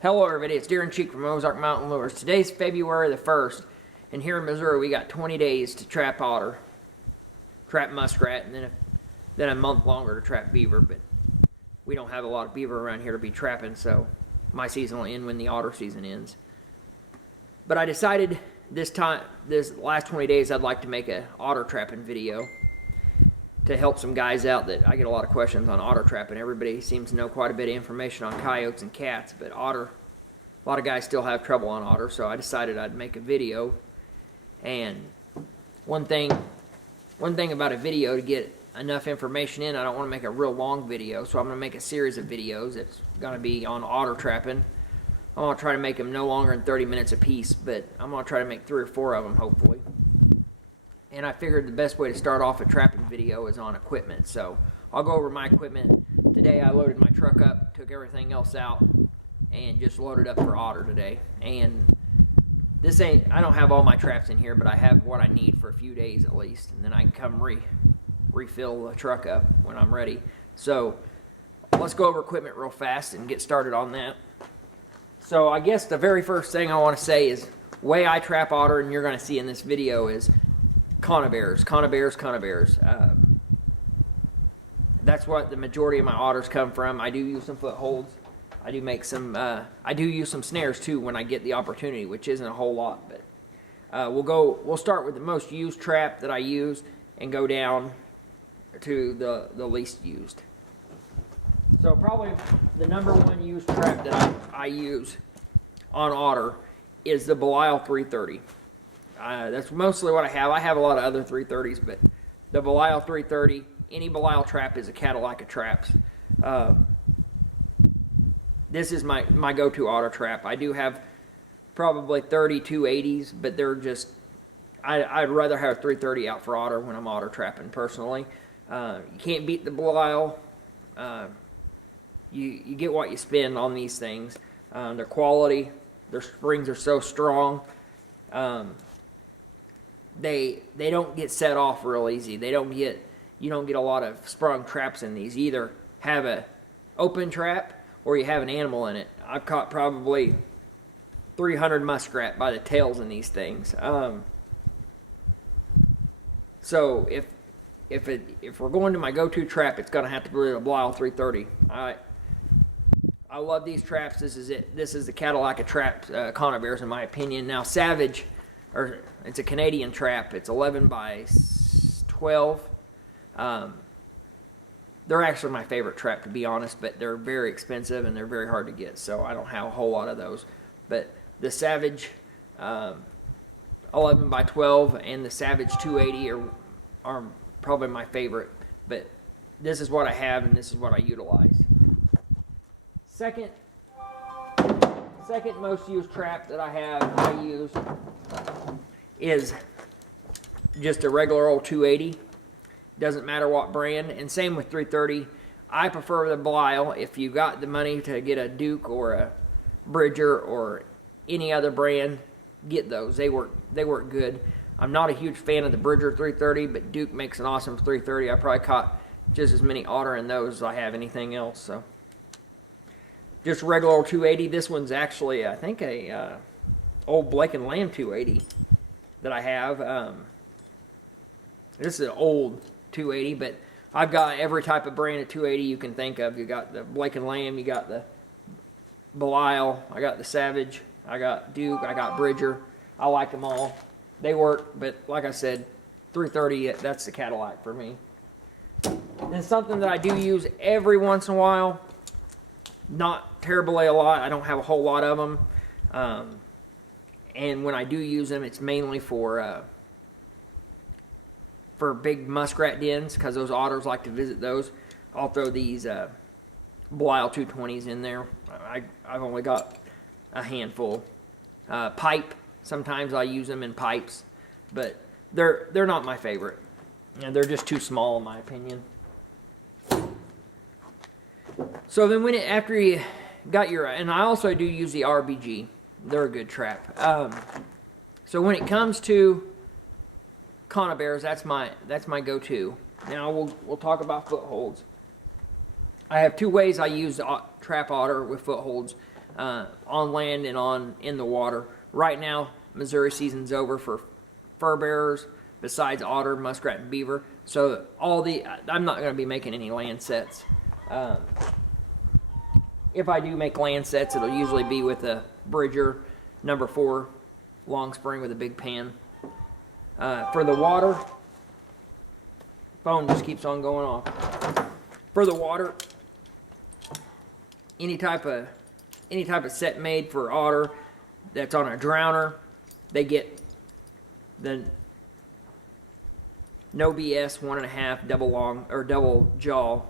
Hello everybody, it's Darren Cheek from Ozark Mountain Lures. Today's February the 1st, and here in Missouri we got 20 days to trap otter, trap muskrat, and then a month longer to trap beaver, but we don't have a lot of beaver around here to be trapping, so my season will end when the otter season ends. But I decided this last 20 days I'd like to make an otter trapping video to help some guys out that I get a lot of questions on otter trapping. Everybody seems to know quite a bit of information on coyotes and cats, but otter, a lot of guys still have trouble on otter, so I decided I'd make a video. And one thing about a video, to get enough information in, I don't want to make a real long video, so I'm going to make a series of videos that's going to be on otter trapping. I'm going to try to make them no longer than 30 minutes a piece, but I'm going to try to make 3 or 4 of them, hopefully. And I figured the best way to start off a trapping video is on equipment. So I'll go over my equipment. Today I loaded my truck up, took everything else out, and just loaded up for otter today. And I don't have all my traps in here, but I have what I need for a few days at least. And then I can come refill the truck up when I'm ready. So let's go over equipment real fast and get started on that. So I guess the very first thing I want to say is, way I trap otter, and you're going to see in this video, is conibears. That's what the majority of my otters come from. I do use some footholds. I do make some. I do use some snares too when I get the opportunity, which isn't a whole lot. But we'll start with the most used trap that I use and go down to the least used. So probably the #1 used trap that I use on otter is the Belial 330. That's mostly what I have. I have a lot of other 330s, but the Belial 330, any Belial trap is a Cadillac of traps. This is my go-to otter trap. I do have probably 30 280s, but they're just, I'd rather have 330 out for otter when I'm otter trapping personally. You can't beat the Belial. You get what you spend on these things. Their quality, their springs are so strong. They don't get set off real easy. You don't get a lot of sprung traps in these. You either have a open trap or you have an animal in it. I've caught probably 300 muskrat by the tails in these things. So if we're going to my go-to trap, it's gonna have to be a Belial 330. I love these traps. This is it. This is the Cadillac of traps, conibears in my opinion. Now Savage, it's a Canadian trap. It's 11 by 12. They're actually my favorite trap, to be honest, but they're very expensive and they're very hard to get, so I don't have a whole lot of those. But the Savage 11 by 12 and the Savage 280 are probably my favorite, but this is what I have and this is what I utilize. Second most used trap that I use is just a regular old 280. Doesn't matter what brand, and same with 330. I prefer the Belial. If you got the money to get a Duke or a Bridger or any other brand, get those. They work good. I'm not a huge fan of the Bridger 330, but Duke makes an awesome 330. I probably caught just as many otter in those as I have anything else. So just regular old 280. This one's actually, I think, a old Blake and Lamb 280 that I have. This is an old 280, but I've got every type of brand of 280 you can think of. You got the Blake and Lamb, you got the Belial, I got the Savage, I got Duke, I got Bridger. I like them all. They work, but like I said, 330, that's the Cadillac for me. And something that I do use every once in a while, not terribly a lot. I don't have a whole lot of them. And when I do use them, it's mainly for big muskrat dens, because those otters like to visit those. I'll throw these Belial 220s in there. I've only got a handful. Pipe, sometimes I use them in pipes, but they're not my favorite. And they're just too small in my opinion. So then after you got your, and I also do use the RBG. They're a good trap. So when it comes to conibears, that's my go-to. Now we'll talk about footholds. I have 2 ways I use trap otter with footholds. on land and in the water. Right now, Missouri season's over for fur bearers, besides otter, muskrat, and beaver. So I'm not going to be making any land sets. If I do make land sets, it'll usually be with a Bridger number 4 long spring with a big pan. For the water, phone just keeps on going off. For the water, any type of set made for otter that's on a drowner, they get the No BS 1.5 double long or double jaw.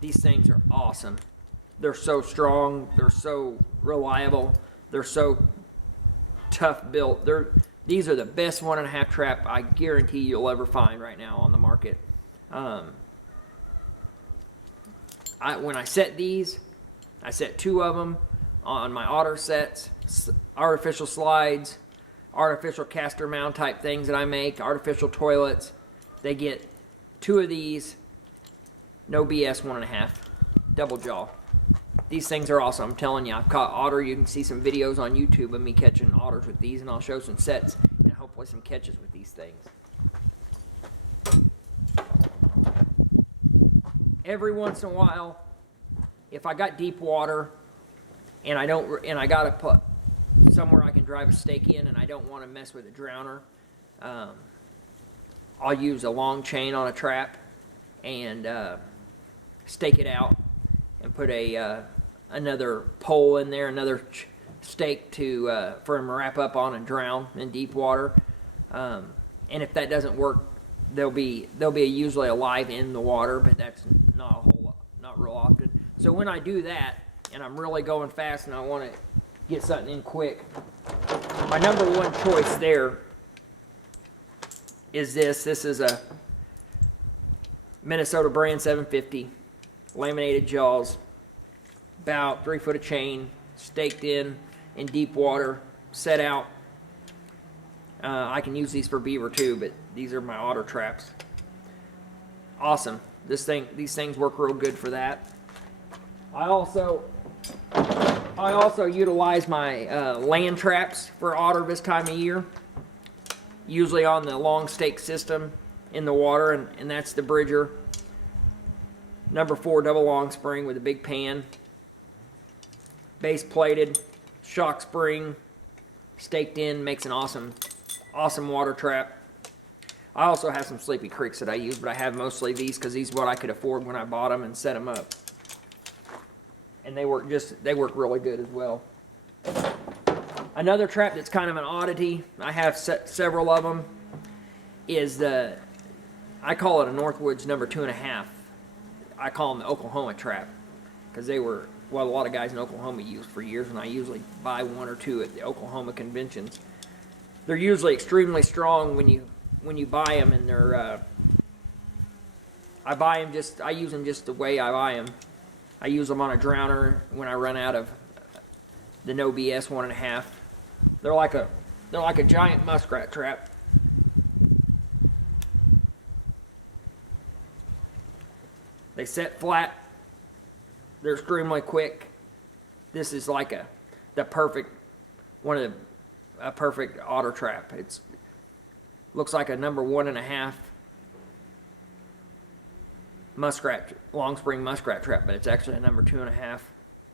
These things are awesome. They're so strong. They're so reliable. They're so tough built. These are the best 1.5 trap I guarantee you'll ever find right now on the market. When I set these, I set 2 of them on my otter sets, artificial slides, artificial caster mound type things that I make, artificial toilets. They get 2 of these, No BS 1.5, double jaw. These things are awesome. I'm telling you, I've caught otter. You can see some videos on YouTube of me catching otters with these, and I'll show some sets and hopefully some catches with these things. Every once in a while, if I got deep water and I gotta put somewhere I can drive a stake in, and I don't want to mess with a drowner, I'll use a long chain on a trap and stake it out and put another pole in there, another stake for him to wrap up on and drown in deep water. And if that doesn't work, they'll be usually alive in the water, but that's not real often. So when I do that and I'm really going fast and I want to get something in quick, my number 1 choice there is this. This is a Minnesota brand 750, laminated jaws, about 3 foot of chain, staked in deep water, set out. I can use these for beaver too, but these are my otter traps. Awesome. These things work real good for that. I also utilize my land traps for otter this time of year, usually on the long stake system in the water, and that's the Bridger number 4 double long spring with a big pan, base plated, shock spring, staked in, makes an awesome water trap. I also have some Sleepy Creeks that I use, but I have mostly these because these are what I could afford when I bought them and set them up. And they work really good as well. Another trap that's kind of an oddity, I have several of them, is I call it a Northwoods number 2.5. I call them the Oklahoma trap because they were what a lot of guys in Oklahoma used for years, and I usually buy 1 or 2 at the Oklahoma conventions. They're usually extremely strong when you buy them, and they're I use them just the way I buy them. I use them on a drowner when I run out of the No BS 1.5. They're like a giant muskrat trap. They set flat. They're extremely quick. This is like a perfect otter trap. It's looks like a number 1.5 long spring muskrat trap, but it's actually a number 2.5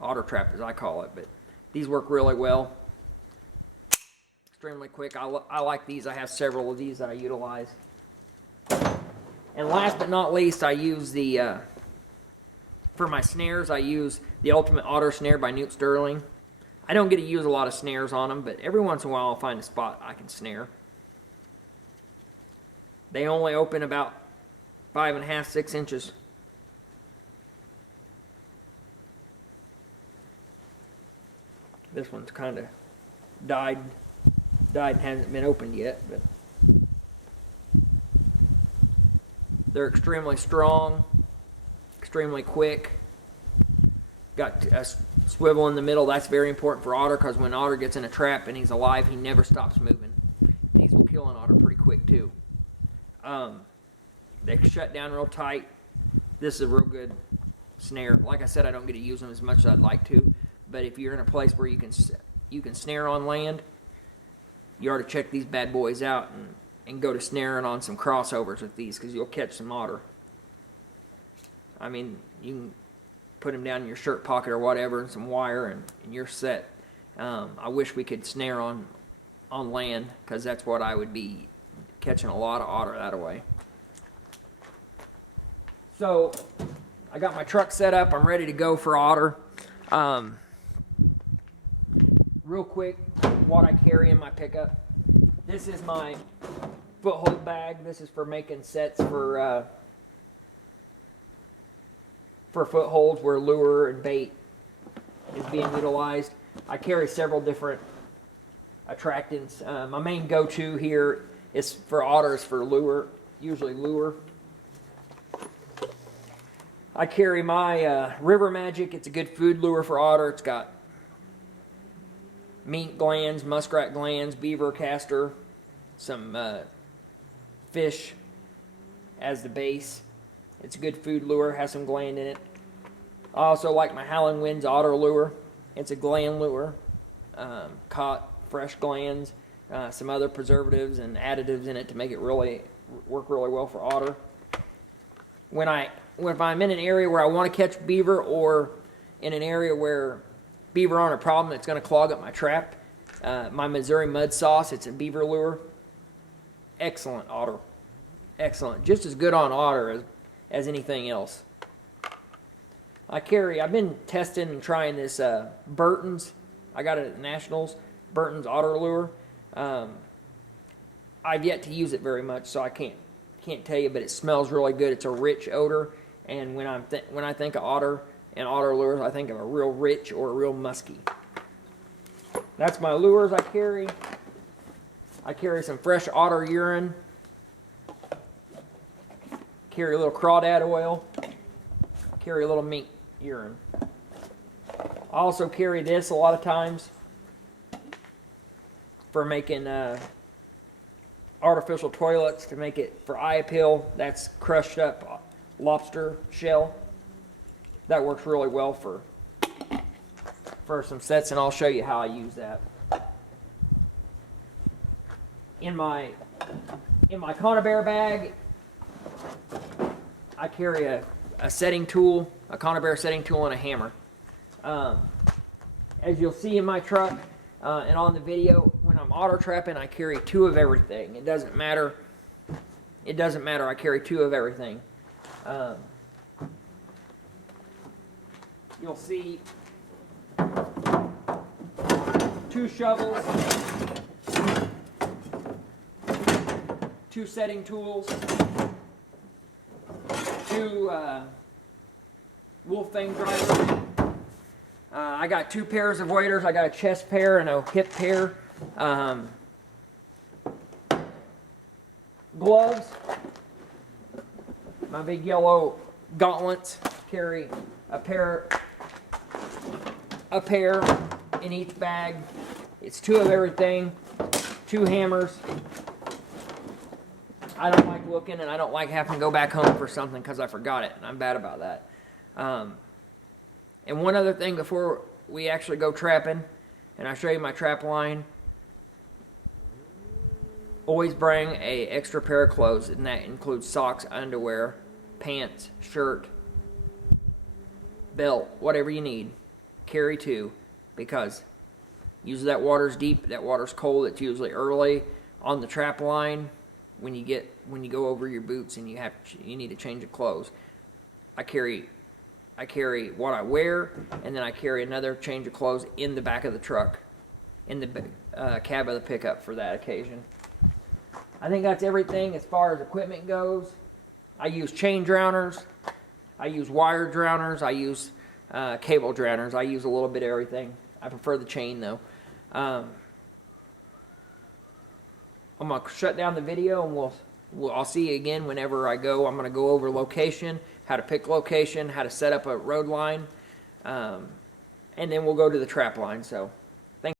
otter trap, as I call it. But these work really well. Extremely quick. I like these. I have several of these that I utilize. And last but not least, I use for my snares, I use the Ultimate Otter Snare by Newt Sterling. I don't get to use a lot of snares on them, but every once in a while I'll find a spot I can snare. They only open about 5.5, 6 inches. This one's kind of died and hasn't been opened yet, but they're extremely strong, extremely quick. Got a swivel in the middle. That's very important for otter because when otter gets in a trap and he's alive, he never stops moving. These will kill an otter pretty quick too. They shut down real tight. This is a real good snare. Like I said, I don't get to use them as much as I'd like to, But if you're in a place where you can snare on land, you ought to check these bad boys out and go to snaring on some crossovers with these, because you'll catch some otter. I mean, you can put them down in your shirt pocket or whatever, and some wire, and you're set. I wish we could snare on land, because that's what I would be catching a lot of otter that way. So I got my truck set up. I'm ready to go for otter. Real quick, what I carry in my pickup. This is my foothold bag. This is for making sets for footholds where lure and bait is being utilized. I carry several different attractants. My main go-to here is for otters for lure, usually lure. I carry my River Magic. It's a good food lure for otter. It's got mink glands, muskrat glands, beaver castor, some fish as the base. It's a good food lure, has some gland in it. I also like my Howling Winds otter lure. It's a gland lure, caught fresh glands, some other preservatives and additives in it to make it work really well for otter. If I'm in an area where I want to catch beaver, or in an area where beaver aren't a problem, it's going to clog up my trap, my Missouri Mud Sauce, it's a beaver lure. Excellent otter. Excellent. Just as good on otter as anything else. I've been testing and trying this Burton's. I got it at Nationals, Burton's otter lure. I've yet to use it very much, so I can't tell you, but it smells really good. It's a rich odor, and when I think of otter and otter lures, I think of a real rich or a real musky. That's my lures I carry. I carry some fresh otter urine. Carry a little crawdad oil. Carry a little mink urine. I also carry this a lot of times for making artificial toilets, to make it for eye appeal. That's crushed up lobster shell. That works really well for some sets, and I'll show you how I use that. In my conibear bag, I carry a setting tool, a conibear setting tool, and a hammer. As you'll see in my truck and on the video, when I'm otter trapping, I carry two of everything. It doesn't matter. I carry two of everything. You'll see two shovels, two setting tools, two wolf fang drivers. I got two pairs of waders. I got a chest pair and a hip pair. Gloves. My big yellow gauntlets. Carry a pair in each bag. It's two of everything. Two hammers. I don't like looking, and I don't like having to go back home for something because I forgot it, and I'm bad about that. And one other thing before we actually go trapping, and I show you my trap line, always bring an extra pair of clothes, and that includes socks, underwear, pants, shirt, belt, whatever you need. Carry two, because usually that water's deep, that water's cold. It's usually early on the trap line when you go over your boots and you need to change your clothes. I carry what I wear, and then I carry another change of clothes in the back of the truck, in the cab of the pickup for that occasion. I think that's everything as far as equipment goes. I use chain drowners. I use wire drowners. I use cable drowners. I use a little bit of everything. I prefer the chain, though. I'm going to shut down the video, and I'll see you again whenever I go. I'm going to go over location, how to pick location, how to set up a road line, and then we'll go to the trap line. So